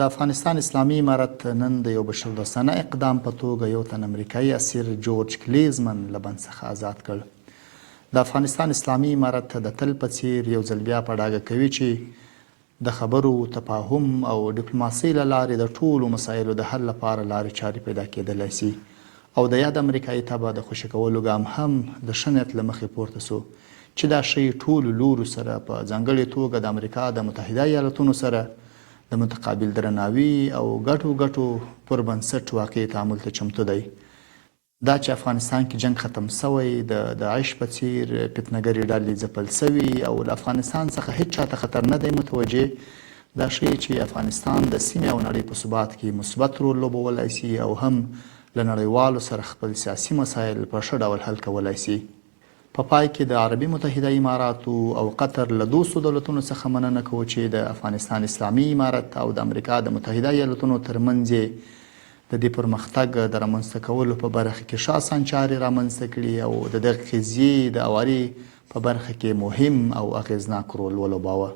د افغانستان اسلامي امارت نن د یو بشردوستانه اقدام په توګه یو تن امریکایي اسیر جورج کلیزمن له بند څخه آزاد کړ. د افغانستان اسلامي امارت د تل په څیر یو ځل بیا په ډاګه کوي چې د خبرو، تفاهم او ډیپلوماسۍ له لارې د ټولو مسایلو د حل لپاره لارې چارې پیدا کېدلی سي او د یاد امریکایي تبه د خوشي کولو ګام هم د ښه نیت له مخې پورته سو چې دا شی ټولو لورو سره په ځانګړې توګه د امریکا د متحده ایالتونو سره د متقابل درناوي او ګټو پر بنسټ واقعي تعامل ته چمتو دی. دا چې افغانستان کې جنگ ختم سوی، د داعش په څیر فتنهګرې ډلې ځپل سوي او له افغانستان څخه هیڅ چاته خطر نه دی متوجه، دا ښیي چې افغانستان د سیمې او نړۍ په ثبات کې مثبت رول لوبولی سي او هم له نړیوالو سره خپل سیاسي مسایل په ښه ډول حل کولی سي. په پای کې د عربي متحده اماراتو او قطر له دوستو دولتونو څخه مننه کوو چې د افغانستان اسلامي امارت او د امریکا د متحده ایالتونو ترمنځ د دې پرمختګ د رامنځته کولو په برخه کې ښه اسان چارې رامنځته کړي او د دغې قضیې د اواري په برخه کې مهم او اغیزناک رول ولوباوه.